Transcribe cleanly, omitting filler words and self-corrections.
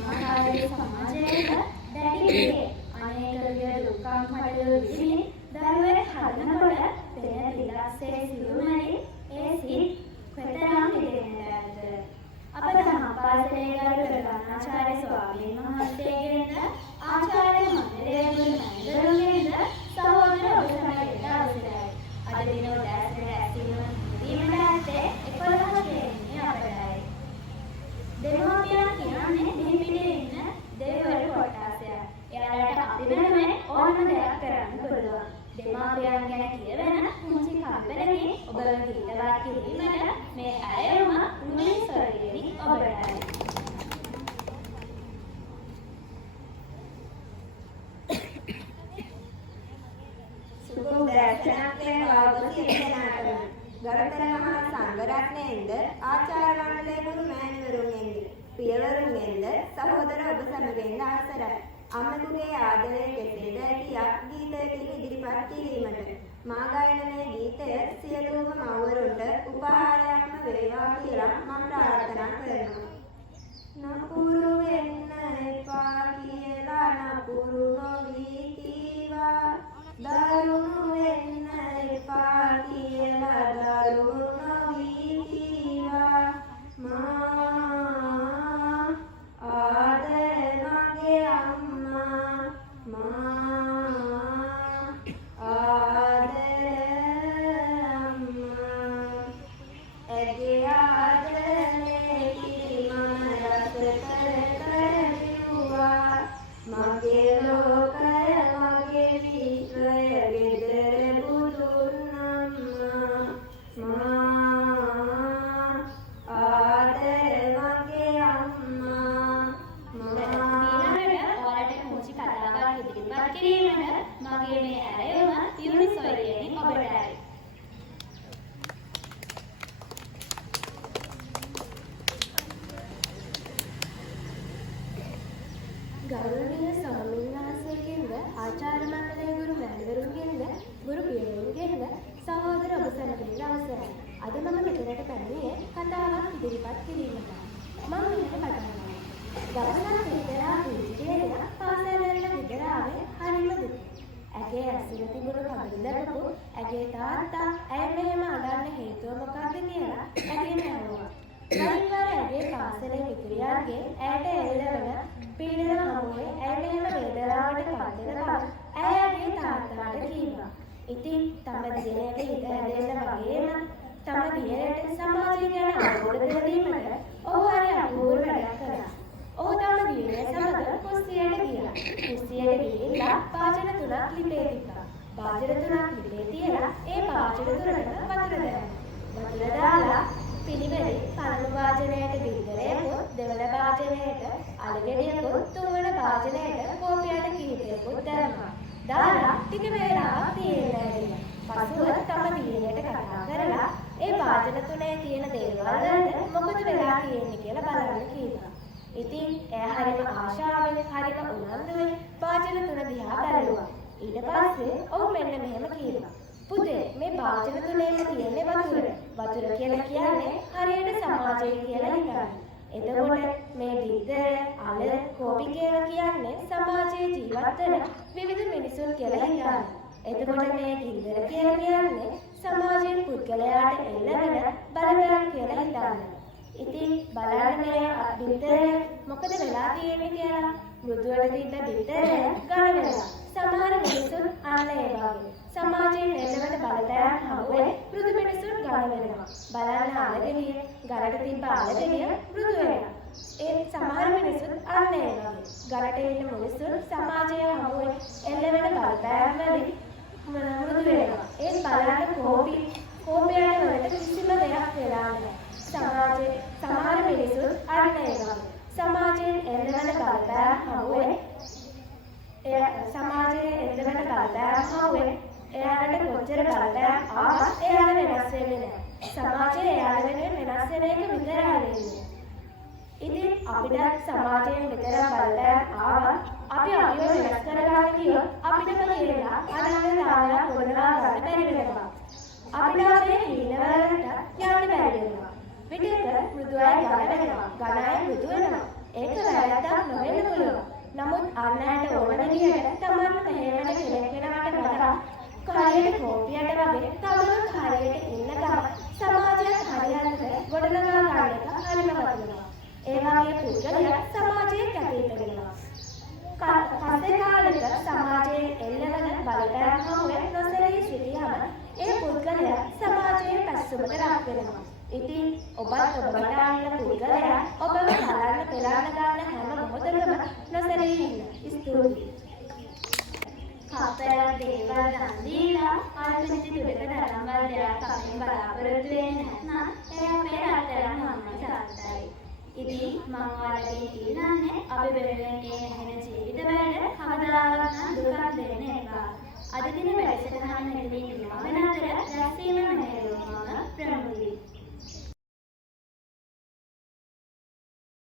ආකාරයේ සමාජයක දැඩි අනේක විද දුක්ඛම් කඩල විසිනි දරුවෙක් හදනකොට පෙර පිටස්සේ සිදුමැනි ඒ සිත් කොතරම් පිළිදෙන්නද අප දහම් පාසලේ ගරු ප්‍රධානාචාර්ය ස්වාමීන් වහන්සේගෙන්ද ආචාර්ය මණ්ඩලයේ මැදරුගෙන්ද සහෝදර ඔබතුමාගෙන්ද අවසරයි. අද දින උදෑසන ඇසීම දීමට ඇත්තේ 11 වෙනි අපරයි. දෙමාපියන් කියන්නේ මේ පිටේ ඉන්න දෙවිවරු කොටසක්. එයාලට අපි වෙනුවෙන් ඕනම දෙයක් කරන්න පුළුවන්. දෙමාපියන් ගැන කියවෙන මුචි කම්පැනකින් ඔබව හිතවත් කිරීමට මේ ඇයම මුලින් සොයන්නේ ඔබටයි. සුබ දර්ශනක් වේවා ඔබ සියලුනාටම. ගරුතර මහා සංඝරත්නයෙන්ද ආචාර්ය මණ්ඩලයේ ගුරු මෑණිවරුන්ගෙන්ද පියවරුන්ගෙන්ද සහෝදර ඔබ සමගෙන්ද අවසරයි. අම්මතුගේ ආදරය කෙසේද කියා ගීතයකින් ඉදිරිපත් කිරීමට මා ගායන මේ ගීතය සියලුම මව්වරුන්ට උපහාරයක්ම වේවා කියලා මම ප්‍රාර්ථනා කරනවා. නපුරු වෙන්න එපා කියලා නපුරු නොවී කීවා දරුණු වෙන්න එපා කියලා දරුණු නොවී කීවා මා ආදරේ මගේ අම්මා මා ආදරේ අම්මා ඇගේ ආදරේ කිරිමම රස කර දිනුවා මගේ ලෝකය මගේ විශ්වය ගෙදර බුදුන් අම්මා මා ආදරේ මගේ අම්මා කිරීමට මගේ මේ ඇරයුම යුනිසොයි කියන්නේ ඔබටයි. ගෞරවනීය ස්වාමීන් වහන්සේගෙන්ද ආචාර්ය මණ්ඩලයේ ගුරු මෑණිවරුන්ගෙන්ද ගුරු පියවරුන්ගෙන්ද සහෝදර ඔබ සැමගෙන්ද අවසරයි. අද මම මෙතනට පැමිණියේ කතාවක් ඉදිරිපත් කිරීමට. මම මෙතන පටන් ගන්නවා. ගවසක් විතරා පිළිදෙලා පාසලෙන් විතර ආවේ හරිම දුක. ඇගේ ඇසිර තිබුණු කඳුලකපු ඇගේ තාත්තා ඇය මෙහෙම අඬන්න හේතුව මොකක්ද කියලා ඇගෙන් ඇහුවා. කලින්වර ඇගේ පාසලේ මිතුරියන්ගේ ඇයට එල්ලවන පීඩන හමුවේ ඇය මෙහෙම වේදනාවට පත් වෙන බව ඇය ඇගේ තාත්තාට කිව්වා. ඉතින් තම දියණියට හිත හැදෙන්න වගේම තම දියණියට සමාජය ගැන අවබෝධ කර දීමට ඔහු හරි අපූර්ව වැඩක් කළා. ඔහු තම දියණිය සමග කුස්සියට ගියා. කුස්සියට ගිහිල්ලා පාචන 3ක් ලිපේ තිබ්බා. පාචන 3ක් ලිපේ තියලා ඒ පාචන 3ට වතුර දැම්මා. වතුර දාලා පිළිවෙලින් පළමු වාදනයට බින්දරයකුත් දෙවන වාදනයට අලගෙඩියකුත් තුන්වන වාදනයට කෝපියට කිහිපයකුත් දැම්මා. දාලා ටික වේලාවක් තියලා ඇරියා. පසුව තම දියණියට කතා කරලා ඒ වාදන තුනේ තියෙන දේවල් වලට මොකද වෙලා තියෙන්නේ කියලා බලන්න කිව්වා. ඉතින් එයා හරිම ආශාවෙන් හරිම උනන්දුවෙන් වාදන තුන දිහා බැලුවා. ඊට පස්සේ ඔහු මෙන්න මෙහෙම කිව්වා. පුතේ මේ වාදන තුනේම තියෙන්නේ වතුර. වතුර කියලා කියන්නේ හරියට සමාජය කියලා හිතන්න. එතකොට මේ බිත්තර, අල, කෝපි කියලා කියන්නේ සමාජයේ ජීවත් වෙන විවිධ මිනිසුන් කියලා හිතන්න. එතකොට මේ ගින්දර කියලා කියන්නේ සමාජයේ පුද්ගලයාට එල්ලගෙන බලපෑම් කියලා හිතන්න. ඉතින් බලන්න මේ බිත්තර මොකද වෙලා තියෙන්නේ කියලා. මෘදුවට තිබ්බ බිත්තර ගල වෙනවා. සමහර මිනිසුන් අන්න ඒ වගේ. සමාජයෙන් එල්ලවන බලපෑම් හමුවේ මෘදු මිනිසුන් ගල වෙනවා. බලන්න අලගෙඩිය, ගලට තිබ්බ අලගෙඩිය මෘදු වෙනවා. ඒ සමහර මිනිසුන් අන්න ඒ වගේ. ගලට ඉන්න මිනිසුන් සමාජයේ හමුවේ එල්ලවන බලපෑම් වලින් මෘදු වෙනවා. ඒ බලන්න කෝපියට වලට කිසිම දෙයක් වෙලා නැහැ. සමාජයේ සමහර මිනිසුන් අන්න ඒ වගේ. සමාජයෙන් එල්ලවන බලපෑම් හමුවේ එයාලට කොච්චර බලපෑම් ආවත් එයාල වෙනස් වෙන්නේ නැහැ. සමාජයේ එයාල වෙනුවෙන් වෙනස් වෙන එක විතරයි වෙන්නේ. ඉතින් අපිට සමාජයෙන් විතර බලපෑම් ආවත් අපි අපිව වෙනස් කරගන්න ගියොත් අපිටම කියලා අනාගත දාලා ගොඩනගා ගන්න බැරි වෙනවා. අපිට අපේ හීනවලට යන්න බැරි වෙනවා. විතර මෘදුවයි ගල වෙනවා. ගලයි මෘදු වෙනවා. ඒක වැරද්දක් නමුත් අන්නයට ඕන විදිහට තමන් මෙහෙවන කෙනෙක් වෙනවට වඩා කාර්යයට කෝපියට වගේ තමන් කාර්යයට ඉන්න ගම සමාජයට හරියටට ගොඩනගා ගන්න එක හරිම වටිනවා. ඒ වගේ පුද්ගලයා සමාජයේ කැපී පෙනෙනවා. පස්සේ කාලෙක සමාජයේ එල්ලවන බලපෑම් හමුවේ නොසැලී සිටියම ඒ පුද්ගලයා සමාජයේ පැසසුමට ලක් වෙනවා. ඉතින් ඔබත් ඔබට ආන්න පුද්ගලයා ඔබව බලන්න පෙළාන ගන්න හැම මොහොතකම නොසැලී ඉන්න. ස්තුතියි. කප්පයක් දේවල් දන් දීලා අල්පිච්චි තුඩක තරම්වල් දෙයක් අපෙන් බලාපොරොත්තු වෙන්නේ නැත්නම් ඒ අපේ රටරන් අම්මයි තාත්තයි. ඉතින් මම ඔයාලගෙන් ඉල්ලන්නේ අපි වෙනුවෙන් මේ හැම ජීවිතවලට කවදාවත් දුකක් දෙන්න එපා. අද දින වැඩසටහන මෙතනින් නිමා වෙනවා.